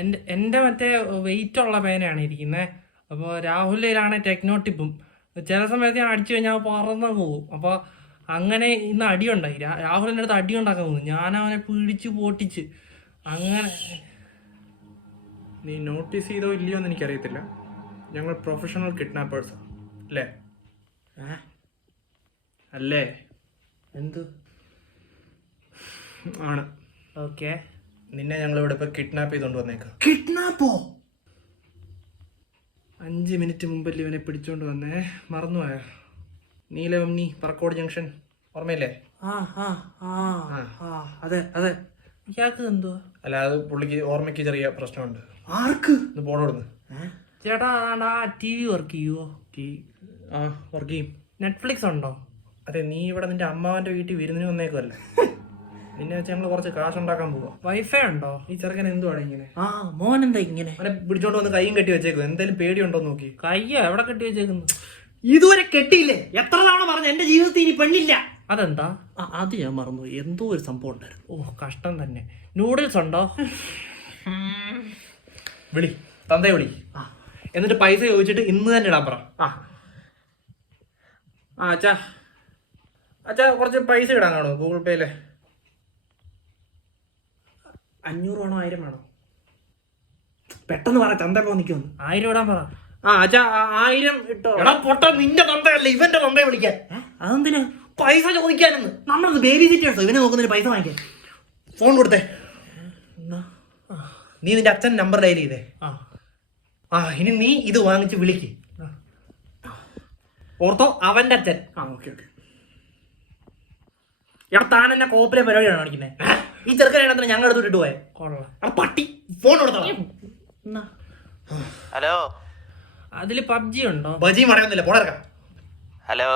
എൻ്റെ മറ്റേ വെയിറ്റ് ഉള്ള പേനയാണ് ഇരിക്കുന്നത്. അപ്പോൾ രാഹുലിലാണ് ടെക്നോ ടിപ്പും. ചില സമയത്ത് ഞാൻ അടിച്ചു കഴിഞ്ഞാൽ പറന്നു പോകും. അപ്പോൾ അങ്ങനെ ഇന്ന് അടിയുണ്ടായി. രാഹുലിൻ്റെ അടുത്ത് അടി ഉണ്ടാക്കാൻ പോകുന്നു. ഞാൻ അവനെ പിടിച്ച് പൊട്ടിച്ച് അങ്ങനെ. നീ നോട്ടീസ് ചെയ്തോ ഇല്ലയോ എന്ന് എനിക്കറിയത്തില്ല. ഞങ്ങൾ പ്രൊഫഷണൽ കിഡ്നാപ്പേഴ്സാണ് അല്ലേ? അല്ലേ? എന്ത് ആണ്. ഓക്കെ. നിന്നെ ഞങ്ങളിവിടെ ഇപ്പോൾ കിഡ്നാപ്പ് ചെയ്തുകൊണ്ട് വന്നേക്കാം. കിഡ്നാപ്പോ? 5 മിനിറ്റ് മുമ്പല്ലേ ഇവനെ പിടിച്ചോണ്ട് വന്നേ, മറന്നുപോയോ? നീലവംനി പറക്കോട് ജംഗ്ഷൻ ഓർമ്മയില്ലേ? അതെ അതെ. ഇയാൾക്ക് എന്തുവാ? അല്ല, അത് പുള്ളിക്ക് ഓർമ്മയ്ക്ക് ചെറിയ പ്രശ്നമുണ്ട്. ആർക്ക്? ഇത് പോടോടുന്ന്. ചേട്ടാ TV വർക്ക് ചെയ്യുവോ? വർക്ക് ചെയ്യും. നെറ്റ്ഫ്ലിക്സ് ഉണ്ടോ? അതെ, നീ ഇവിടെ നിന്റെ അമ്മാവന്റെ വീട്ടിൽ വിരുന്നിന് വന്നേക്കുമല്ലേ? നിന്നെ വെച്ച് ഞങ്ങൾ കുറച്ച് കാശുണ്ടാക്കാൻ പോവാം. വൈഫൈ ഉണ്ടോ? ഈ ചെറുക്കൻ എന്തുവാണ് ഇങ്ങനെ? മോൻ എന്താ ഇങ്ങനെ? അവനെ പിടിച്ചോണ്ട് വന്ന് കൈയും കെട്ടി വെച്ചേക്കും. എന്തായാലും പേടിയുണ്ടോ നോക്കി. കയ്യോ എവിടെ കെട്ടി വെച്ചേക്കുന്നു? ഇതുവരെ കെട്ടിയില്ലേ? എത്ര തവണ പറഞ്ഞു എന്റെ ജീവിതത്തിൽ ഇനി പെണ്ണില്ല. അതെന്താ? അത് ഞാൻ മറന്നു. എന്തോ ഒരു സംഭവം ഉണ്ടായിരുന്നു. കഷ്ടം തന്നെ. നൂഡിൽസ് ഉണ്ടോ? വിളി, തന്തയെ വിളി. എന്നിട്ട് പൈസ ചോദിച്ചിട്ട് ഇന്ന് തന്നെ ഇടാൻ പറ. അച്ഛാ കുറച്ച് പൈസ ഇടാൻ കാണോ ഗൂഗിൾ പേയിലെ? 500 വേണോ 1000 വേണോ? പെട്ടെന്ന് പറ, ചന്ത പോ നിൽക്കുമെന്ന്. 1000 ഇടാൻ പറ. അച്ഛാ 1000 ഇട്ടോ. എടാ പൊട്ട, നിന്റെ തന്തയല്ല ഇവന്റെ തന്തയെ വിളിക്കാൻ. അതെന്തിനാ? പൈസ ചോദിക്കാനെന്ന്. നമ്മളത് ബേബി സിറ്റേഴ്സ് ഇവനെ നോക്കുന്നതിന് പൈസ വാങ്ങിക്കാൻ. ഫോൺ കൊടുത്തേ. നീ നിന്റെ അച്ഛൻ നമ്പർ ഡയൽ ചെയ്തേ. ഇനി നീ ഇത് വാങ്ങിച്ച് വിളിക്ക്. ഓർത്തോ, അവന്റെ അച്ഛൻ. ഓക്കെ. എടാ താൻ എന്നെ കോപ്പിലെ പരിപാടിയാണ് കാണിക്കുന്നത്. ഈ ചെറുക്കനെ ഞങ്ങൾ എടുത്തിട്ട് പോയെ. കൊള്ളാം. പട്ടി ഫോൺ കൊടുത്തോ. ഹലോ, അതില് PUBG ഉണ്ടോ? ബജി മടയൊന്നുമില്ല, പോടക്കാം. ഹലോ.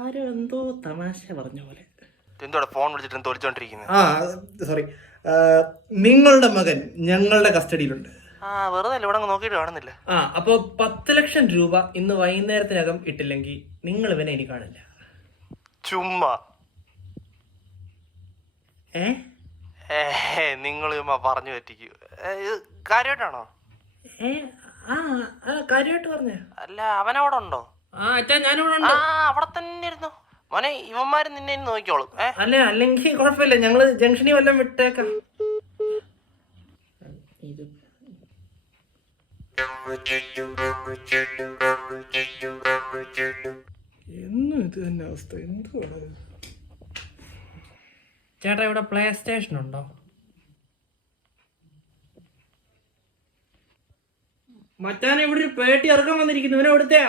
ആരോ എന്തോ തമാശ പറഞ്ഞ പോലെ. എന്തോടെ ഫോൺ വിളിച്ചിട്ട് തോലിച്ചോണ്ടിരിക്കുന്നത്? സോറി, നിങ്ങളുടെ മകൻ ഞങ്ങളുടെ കസ്റ്റഡിയിലുണ്ട്. വെറുതെ ഇവിടെ നോക്കിയിട്ട് കാണുന്നില്ല. അപ്പൊ 10 ലക്ഷം രൂപ ഇന്ന് വൈകുന്നേരത്തിനകം ഇട്ടില്ലെങ്കിൽ നിങ്ങൾ ഇവനെ ഇനി കാണില്ല. ചുമ്മാ നിങ്ങൾ ചുമ്മാ പറഞ്ഞു പറ്റിക്കൂ. കാര്യമായിട്ടാണോ? കാര്യമായിട്ട് പറഞ്ഞ അല്ല, അവനവിടെ ഉണ്ടോ? ഞാനിവിടെ അവിടെ തന്നെ ഇരുന്നു മോനെ. ഇവന്മാര് നിന്നെ നോക്കിക്കോളും. അല്ല, അല്ലെങ്കിൽ കുഴപ്പമില്ല, ഞങ്ങള് ജംഗ്ഷനിൽ വല്ലതും വിട്ടേക്കാം. എന്നും ഇത് തന്നെ അവസ്ഥ. എന്തുവാണ് ചേട്ടാ, ഇവിടെ പ്ലേ സ്റ്റേഷൻ ഉണ്ടോ? മച്ചാനെ, ഇവിടെ ഒരു പേട്ടി ഇറക്കാൻ വന്നിരിക്കുന്നു. ഇവനെ എവിടുത്തെയാ?